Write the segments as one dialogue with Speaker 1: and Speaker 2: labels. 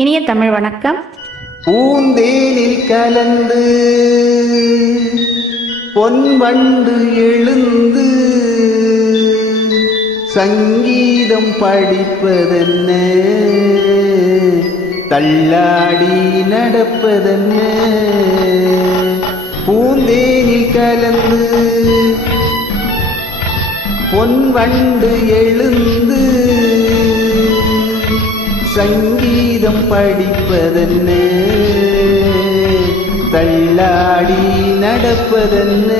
Speaker 1: இனிய தமிழ் வணக்கம்.
Speaker 2: பூந்தேனில் கலந்து பொன்வண்டு எழுந்து சங்கீதம் படிப்பதென்ன? தள்ளாடி நடப்பதென்ன? பூந்தேனில் கலந்து பொன்வண்டு எழுந்து சங்கீதம் படிப்பதென்ன தள்ளாடி நடப்பதென்ன.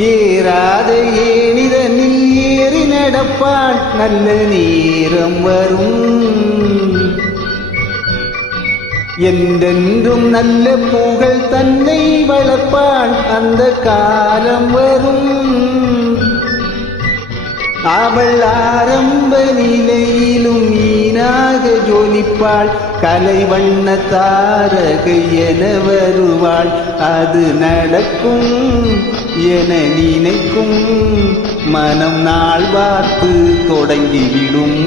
Speaker 2: ஏறாத ஏனிதனில் ஏறி நடப்பான் நல்ல நேரம் வரும். என்றென்றும் நல்ல புகழ் தன்னை வளர்ப்பான் அந்த காலம் வரும். அவள் ஆரம்ப நிலையிலும் மீனாக ஜொலிப்பாள் கலை வண்ண தாரகை என வருவாள். அது நடக்கும். என நினைக்கும் மனம் நாள் பார்த்து தொடங்கிவிடும்.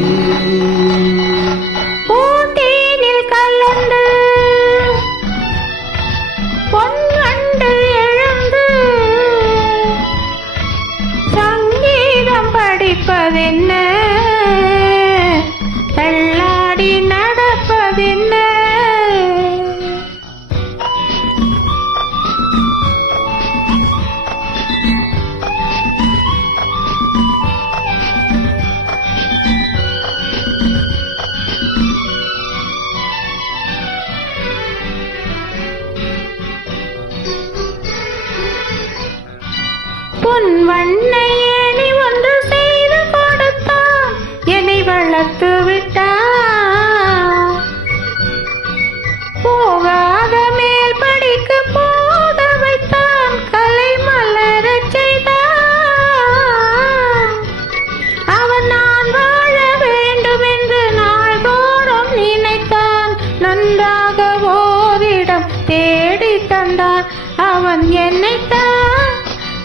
Speaker 1: அவன் என்னைத்தான்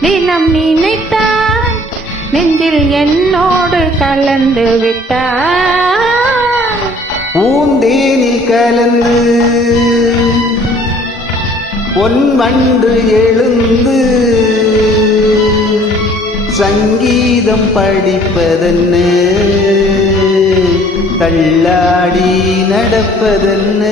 Speaker 1: தினம் நினைத்தான் நெஞ்சில் என்னோடு கலந்து விட்டான்
Speaker 2: பூந்தேனில் கலந்து பொன்வண்டு எழுந்து சங்கீதம் படிப்பதென்ன தள்ளாடி நடப்பதென்ன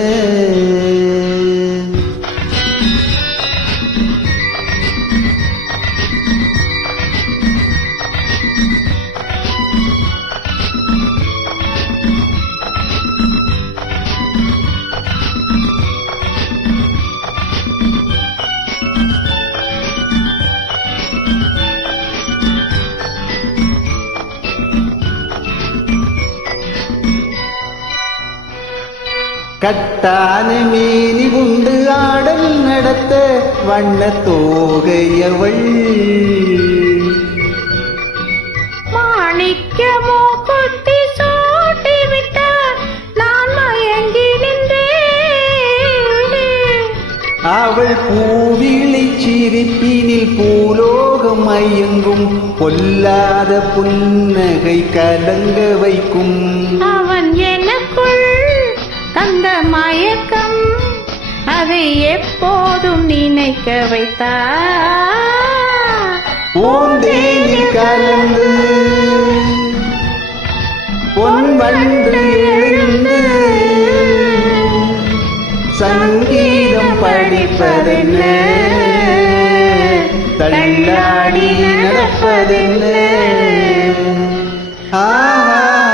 Speaker 2: கட்டான மேனி உண்டு ஆடல் நடத்த வண்ண தோகையவள்.
Speaker 1: மாணிக்கமோ குத்தி சூட்டி விட்டார். நான் மயங்கி நின்றேன்.
Speaker 2: அவள் பூவிழி சிரிப்பினில் பூலோகம் மயங்கும் பொல்லாத புன்னகை கலங்க வைக்கும்.
Speaker 1: அவன் எனக்குள் அந்த மயக்கம் அதை எப்போதும் நினைக்க வைத்தார்
Speaker 2: கலந்து பொன் எழுந்து சங்கீதம் படிப்பதென்ன? தள்ளாடி நடப்பதென்ன? ஆஹா.